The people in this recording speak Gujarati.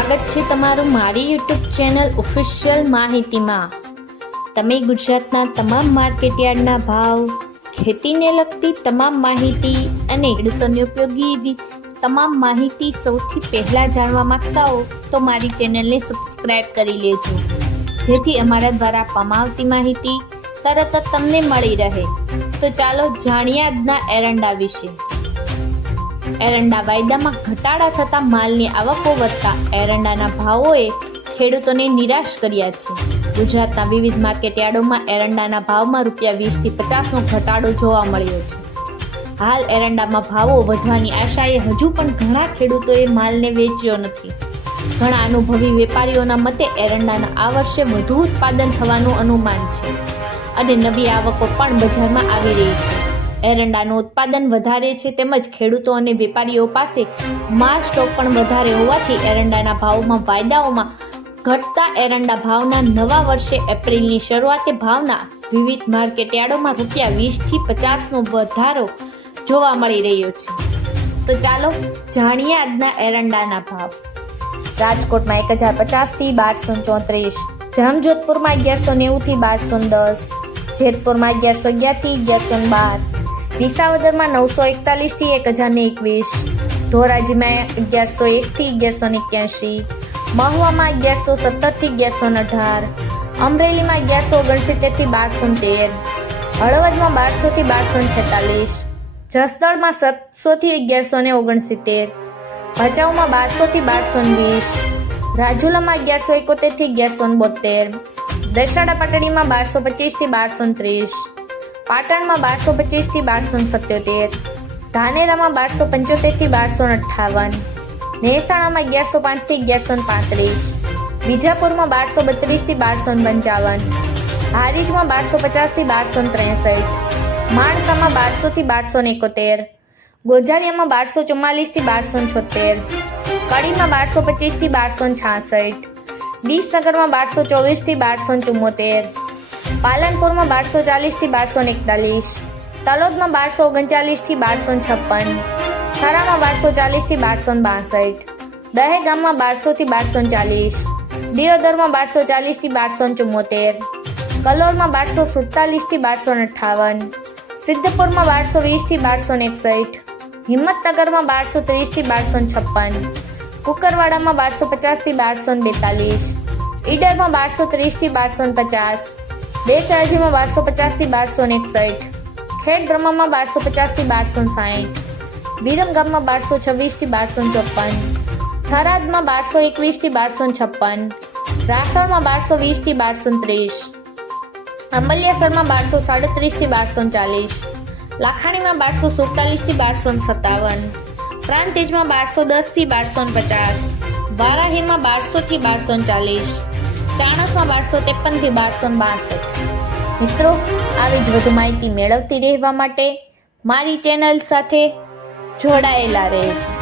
સ્વાગત છે તમારું મારી યુટ્યુબ ચેનલ ઓફિશિયલ માહિતીમાં। તમે ગુજરાતના તમામ માર્કેટયાર્ડના ભાવ, ખેતીને લગતી તમામ માહિતી અને ખેડૂતોને ઉપયોગી એવી તમામ માહિતી સૌથી પહેલાં જાણવા માંગતા હો તો મારી ચેનલને સબસ્ક્રાઈબ કરી લેજો, જેથી અમારા દ્વારા આપવામાં આવતી માહિતી તરત જ તમને મળી રહે। તો ચાલો જાણીએ આજના એરંડા વિશે। એરંડા વાયદામાં ઘટાડા થતા માલની આવકો વધતા એરંડાના ભાવોએ ખેડૂતોને નિરાશ કર્યા છે। ગુજરાતના વિવિધ માર્કેટયાર્ડોમાં એરંડાના ભાવમાં ₹20 થી 50નો ઘટાડો જોવા મળ્યો છે। હાલ એરંડામાં ભાવો વધવાની આશાએ હજુ પણ ઘણા ખેડૂતોએ માલને વેચ્યો નથી। ઘણા અનુભવી વેપારીઓના મતે એરંડાના આ વર્ષે વધુ ઉત્પાદન થવાનું અનુમાન છે અને નવી આવકો પણ બજારમાં આવી રહી છે। એરંડાનું ઉત્પાદન વધારે છે તેમજ ખેડૂતો અને વેપારીઓ પાસે માલ સ્ટોક પણ વધારે હોવાથી એરંડાના ભાવમાં વાયદાઓમાં ઘટતા એરંડા ભાવના નવા વર્ષે એપ્રિલની શરૂઆતે ભાવના વિવિધ માર્કેટયાર્ડોમાં ₹20 થી 50નો વધારો જોવા મળી રહ્યો છે। તો ચાલો જાણીએ આજના એરંડાના ભાવ। રાજકોટમાં 1050 થી 1234, જામજોધપુરમાં 1190 થી 1210, જેતપુરમાં 1111 થી 1112, વિસાવદરમાં 941 થી 1021, ધોરાજીમાં 1101 થી 1181, મહુવામાં 1117 થી 1118, અમરેલીમાં 1169 થી 1213, હળવદમાં 1200 થી 1246, જસદણમાં 700 થી 1169, ભચાઉમાં 1200 થી 1220, રાજુલામાં 1171 થી 1172, દસાડા પાટડીમાં 1225 થી 1230, પાટણમાં 1225 થી 1277, ધાનેરામાં 1275 થી 1258, મહેસાણામાં 1105 થી 1135, વિજાપુરમાં 1232 થી 1255, હારીજમાં 1250 થી 1263, માણસામાં 1200 થી 1271, ગોઝારિયામાં 1244 થી 1276, કડીમાં 1225 થી 1266, વિસનગરમાં 1224 થી 1274, પાલનપુરમાં 1240 થી 1241, તલોદમાં 1239 થી 1256, થરામાં 1240 થી 1262, દહેગામમાં 1200 થી 1240, દિયોદરમાં 1240 થી 1274, કલોરમાં 1247 થી 1258, સિદ્ધપુરમાં 1220 થી 1261, હિંમતનગરમાં 1230 થી 1256, કુકરવાડામાં 1250 થી 1242, ઈડરમાં 1230 થી 1250, બેચરાજીમાં 1250 થી 1261, ખેડબ્રહ્મામાં 1250 થી 1260, વિરમગામમાં 1226 થી 1254, થરાદમાં 1221 થી 1256, રાસણમાં 1220 થી 1230, અંબલિયાસરમાં 1237 થી 1240, લાખાણીમાં 1247 થી 1257, પ્રાંતિજમાં 1210 થી 1250, વારાહીમાં 1200 થી 1240, ચાણસમાં 1253 થી 1262। મિત્રો, આવી જ વધુ માહિતી મેળવતી રહેવા માટે મારી ચેનલ સાથે જોડાયેલા રહેજો।